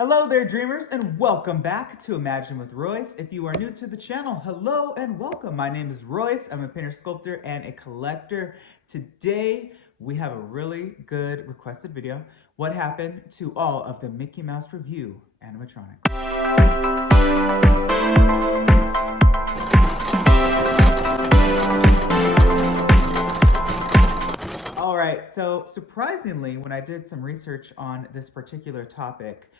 Hello there, dreamers, and welcome back to Imagine with Royce. If you are new to the channel, hello and welcome. My name is Royce. I'm a painter, sculptor, and a collector. Today, we have a really good requested video. What happened to all of the Mickey Mouse Revue animatronics? All right, so surprisingly, when I did some research on this particular topic,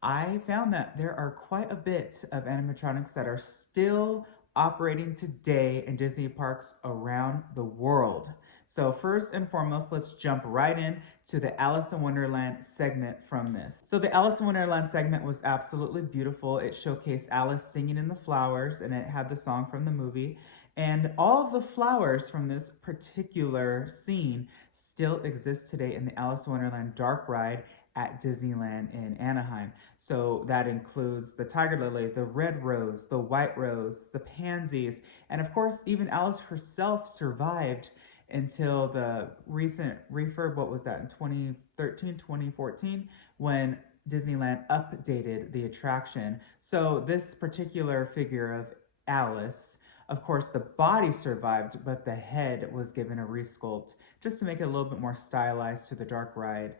I found that there are quite a bit of animatronics that are still operating today in Disney parks around the world. So first and foremost, let's jump right in to the Alice in Wonderland segment from this. So the Alice in Wonderland segment was absolutely beautiful. It showcased Alice singing in the flowers, and it had the song from the movie. And all of the flowers from this particular scene still exist today in the Alice in Wonderland Dark Ride at Disneyland in Anaheim. So that includes the tiger lily, the red rose, the white rose, the pansies, and of course, even Alice herself survived until the recent refurb, what was that, in 2013, 2014, when Disneyland updated the attraction. So this particular figure of Alice, of course, the body survived, but the head was given a resculpt just to make it a little bit more stylized to the Dark Ride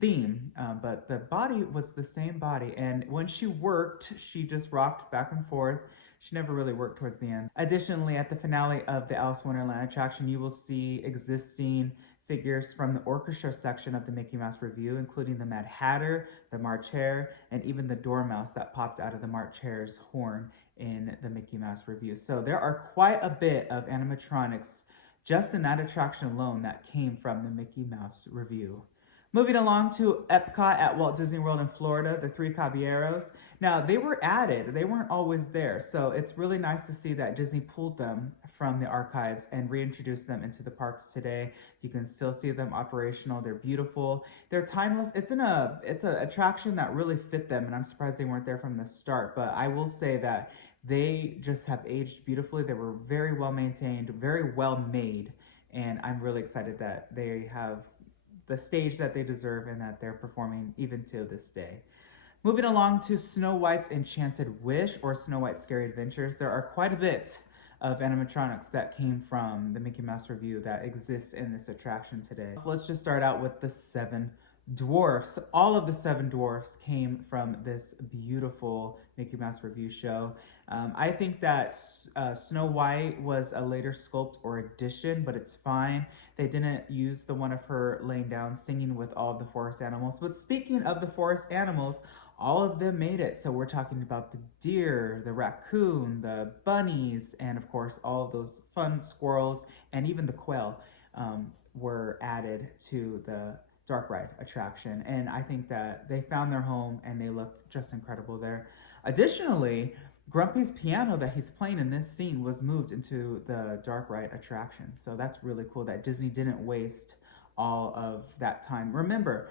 theme, but the body was the same body, and when she worked, she just rocked back and forth. She never really worked towards the end. Additionally, at the finale of the Alice in Wonderland attraction, you will see existing figures from the orchestra section of the Mickey Mouse Revue, including the Mad Hatter, the March Hare, and even the Dormouse that popped out of the March Hare's horn in the Mickey Mouse Revue. So there are quite a bit of animatronics just in that attraction alone that came from the Mickey Mouse Revue. Moving along to Epcot at Walt Disney World in Florida, the Three Caballeros. Now, they were added. They weren't always there. So it's really nice to see that Disney pulled them from the archives and reintroduced them into the parks today. You can still see them operational. They're beautiful. They're timeless. It's an attraction that really fit them, and I'm surprised they weren't there from the start. But I will say that they just have aged beautifully. They were very well maintained, very well made, and I'm really excited that they have the stage that they deserve and that they're performing even to this day. Moving along to Snow White's Enchanted Wish or Snow White's Scary Adventures, there are quite a bit of animatronics that came from the Mickey Mouse Revue that exists in this attraction today. So let's just start out with the 7 dwarfs. All of the 7 dwarfs came from this beautiful Mickey Mouse Revue show. I think that Snow White was a later sculpt or addition, but it's fine. They didn't use the one of her laying down singing with all of the forest animals. But speaking of the forest animals, all of them made it. So we're talking about the deer, the raccoon, the bunnies, and of course all of those fun squirrels, and even the quail were added to the Dark Ride attraction. And I think that they found their home and they look just incredible there. Additionally, Grumpy's piano that he's playing in this scene was moved into the Dark Ride attraction. So that's really cool that Disney didn't waste all of that time. Remember,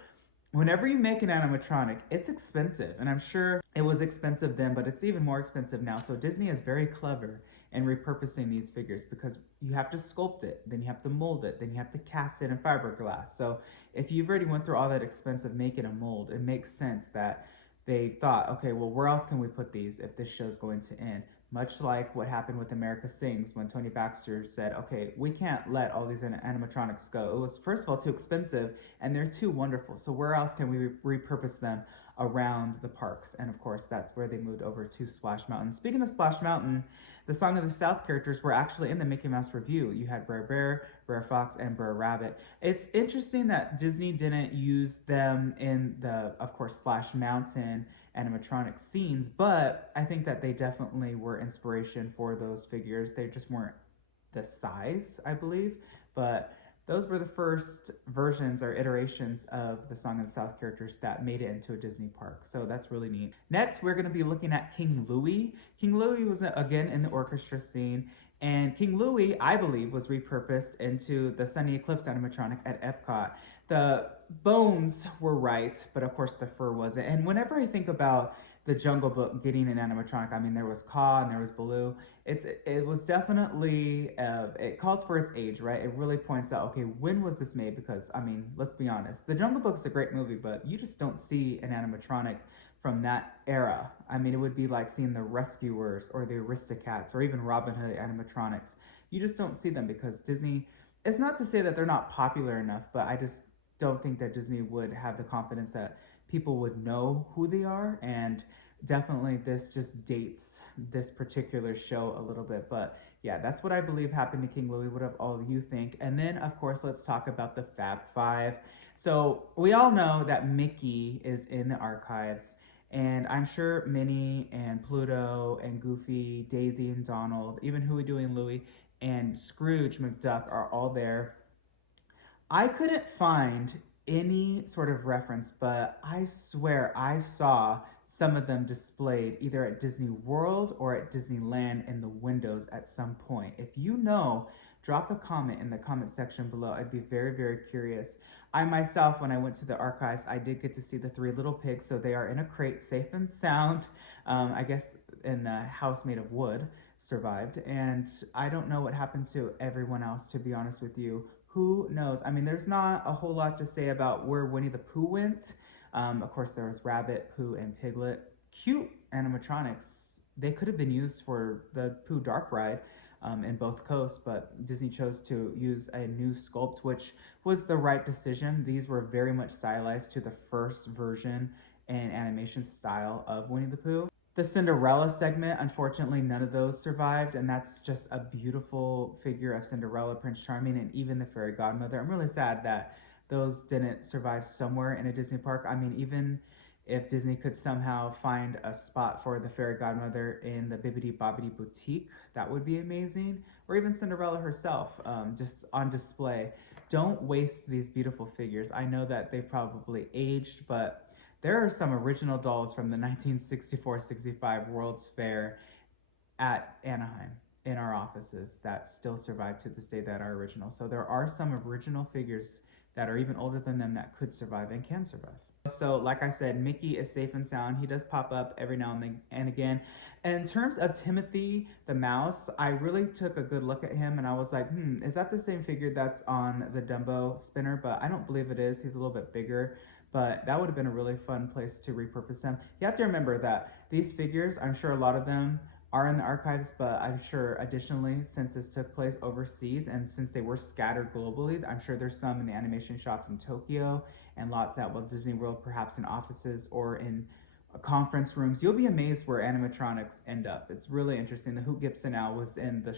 whenever you make an animatronic, it's expensive. And I'm sure it was expensive then, but it's even more expensive now. So Disney is very clever in repurposing these figures because you have to sculpt it, then you have to mold it, then you have to cast it in fiberglass. So if you've already went through all that expense of making a mold, it makes sense that they thought, okay, well, where else can we put these if this show's going to end? Much like what happened with America Sings when Tony Baxter said, okay, we can't let all these animatronics go. It was, first of all, too expensive, and they're too wonderful. So where else can we repurpose them around the parks? And of course, that's where they moved over to Splash Mountain. Speaking of Splash Mountain, the Song of the South characters were actually in the Mickey Mouse Revue. You had Brer Bear, Brer Fox, and Brer Rabbit. It's interesting that Disney didn't use them in the, of course, Splash Mountain animatronic scenes, but I think that they definitely were inspiration for those figures. They just weren't the size, I believe, but those were the first versions or iterations of the Song of the South characters that made it into a Disney park. So that's really neat. Next, we're going to be looking at King Louie. King Louie was, again, in the orchestra scene. And King Louie, I believe, was repurposed into the Sunny Eclipse animatronic at Epcot. The bones were right, but of course the fur wasn't. And whenever I think about the Jungle Book getting an animatronic, I mean, there was Kaa and there was Baloo. It was definitely, it calls for its age, right? It really points out, okay, when was this made? Because, I mean, let's be honest. The Jungle Book is a great movie, but you just don't see an animatronic from that era. I mean, it would be like seeing the Rescuers or the Aristocats or even Robin Hood animatronics. You just don't see them because Disney, it's not to say that they're not popular enough, but I just don't think that Disney would have the confidence that people would know who they are. And definitely this just dates this particular show a little bit. But yeah, that's what I believe happened to King Louie. What do all of you think? And then, of course, let's talk about the Fab Five. So we all know that Mickey is in the archives, and I'm sure Minnie and Pluto and Goofy, Daisy and Donald, even Huey, Dewey and Louie, and Scrooge McDuck are all there. I couldn't find any sort of reference, but I swear I saw some of them displayed either at Disney World or at Disneyland in the windows at some point. If you know, drop a comment in the comment section below. I'd be very, very curious. I myself, when I went to the archives, I did get to see the three little pigs, so they are in a crate, safe and sound. I guess in a house made of wood, survived. And I don't know what happened to everyone else, to be honest with you. Who knows? I mean, there's not a whole lot to say about where Winnie the Pooh went. Of course, there was Rabbit, Pooh, and Piglet. Cute animatronics. They could have been used for the Pooh Dark Ride in both coasts, but Disney chose to use a new sculpt, which was the right decision. These were very much stylized to the first version and animation style of Winnie the Pooh. The Cinderella segment, unfortunately, none of those survived, and that's just a beautiful figure of Cinderella, Prince Charming, and even the Fairy Godmother. I'm really sad that those didn't survive somewhere in a Disney park. I mean, even if Disney could somehow find a spot for the Fairy Godmother in the Bibbidi Bobbidi Boutique, that would be amazing. Or even Cinderella herself, just on display. Don't waste these beautiful figures. I know that they've probably aged, but there are some original dolls from the 1964-65 World's Fair at Anaheim in our offices that still survive to this day that are original. So there are some original figures that are even older than them that could survive and can survive. So like I said, Mickey is safe and sound. He does pop up every now and again. And in terms of Timothy the Mouse, I really took a good look at him and I was like, is that the same figure that's on the Dumbo spinner? But I don't believe it is. He's a little bit bigger. But that would have been a really fun place to repurpose them. You have to remember that these figures, I'm sure a lot of them are in the archives, but I'm sure additionally, since this took place overseas and since they were scattered globally, I'm sure there's some in the animation shops in Tokyo and lots at Walt Disney World, perhaps in offices or in conference rooms. You'll be amazed where animatronics end up. It's really interesting. The Hoot Gibson owl was in the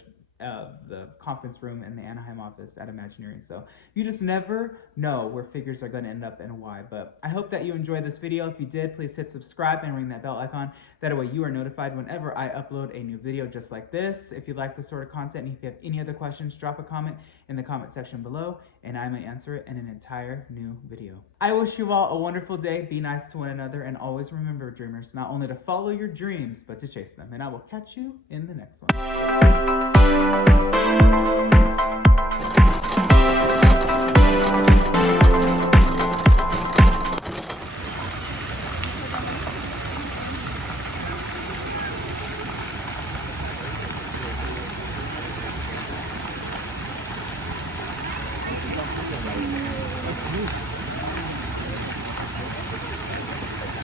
conference room in the Anaheim office at Imagineering. So you just never know where figures are going to end up and why. But I hope that you enjoyed this video. If you did, please hit subscribe and ring that bell icon. That way you are notified whenever I upload a new video just like this. If you like this sort of content and if you have any other questions, drop a comment in the comment section below and I may answer it in an entire new video. I wish you all a wonderful day. Be nice to one another and always remember, dreamers, not only to follow your dreams, but to chase them. And I will catch you in the next one.